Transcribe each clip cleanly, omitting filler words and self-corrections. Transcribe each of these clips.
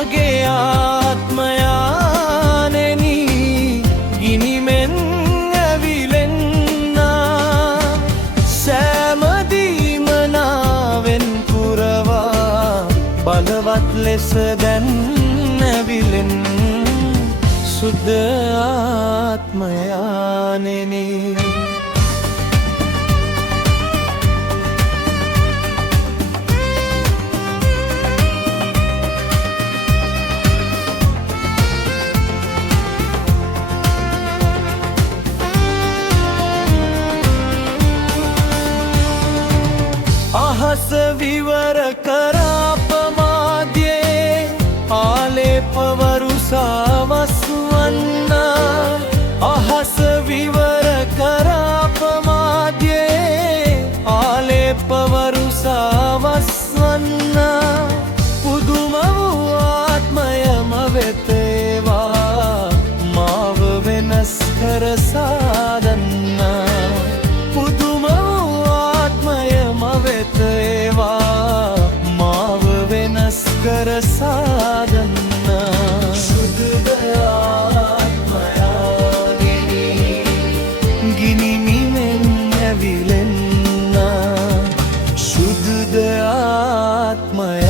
මාගේ ආත්මයානෙනි ගිනිමෙන් ඇවිලෙන්න සෑමදීම නාවෙන් පුරවා බලවත් ලෙස දැන් ඇවිලෙන්න සුද්ධ ආත්මයානෙනි අහස විවර කරාපමාද්යේ ආලේපවරු සවස්වන්න අහස විවර කරාපමාද්යේ ආලේපවරු සවස්වන්න පුදුම වූ ආත්මයම වෙත ඒවා මාව වෙනස් කර සාදන්න පුදුම ඒවා මාව වෙනස් කර සාදන්න සුදුද ආත්මයානෙනි ගිනිමිනෙන් ඇවිලෙන්න සුදුද ආත්මයානෙනි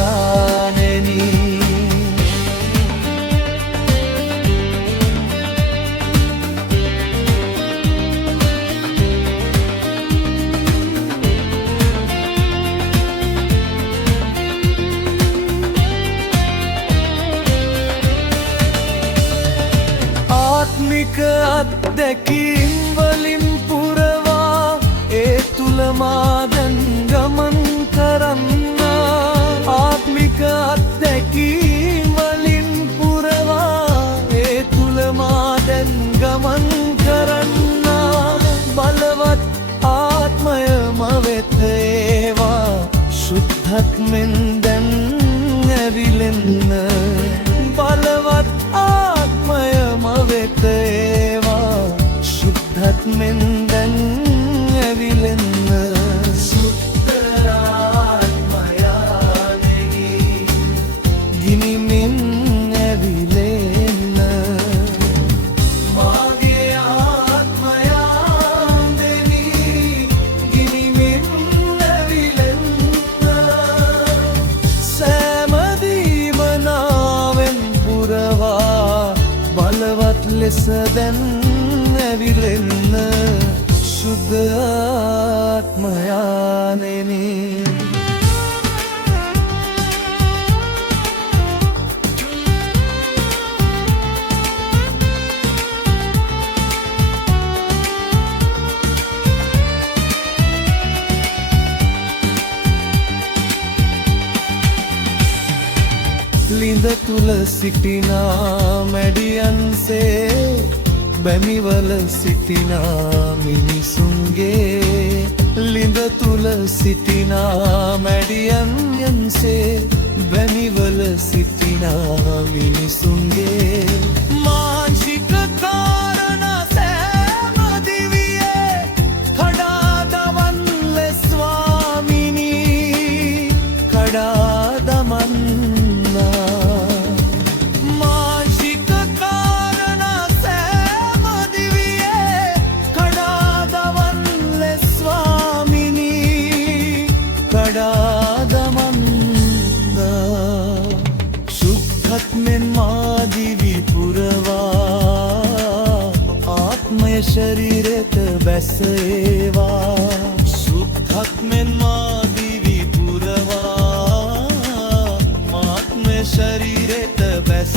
ආත්මික අත්දැකීම් වලින් පුරවා ඒ තුල මා දැන් ගමන් කරන්න ආත්මික අත්දැකීම් වලින් පුරවා ඒ තුල මා දැන් ගමන් කරන්න බලවත් ආත්මයම වෙත ඒවා සුද්ධත්මෙන් දැන් ඇවිලෙන්න බලවත් ආත්මයම වෙත ඒවා සුද්ධත්මෙන් දැන් ඇවිලෙන්න සුද්ධ ආත්මයානෙනි ගිනිමින් ඇවිලෙන්න මාගේ ආත්මයානෙනි ගිනිමින් ඇවිලෙන්න සෑමදීම නාවෙන් පුරවා බලවත් ලෙස දැන් ඇවිලෙන්න සුද්ධ ආත්මයානෙනි ලිඳ තුල සිටිනා මැඩියන්සේ බැමිවල සිටිනා මිනිසුන්ගේ ලිඳ තුල සිටිනා මැඩියන්සේ බැමිවල සිටිනා මිනිසුන්ගේ මාංශික කාරණා සෑම දිවියේ කඩා දමන්න ස්වාමිනී කඩා දමන්න සුද්ධත්මෙන් මා දිවි පුරවා ආත්මය ශරීරෙත බැස ඒවා සුද්ධත්මෙන් මා දිවි පුරවා ආත්මය ශරීරෙත බැස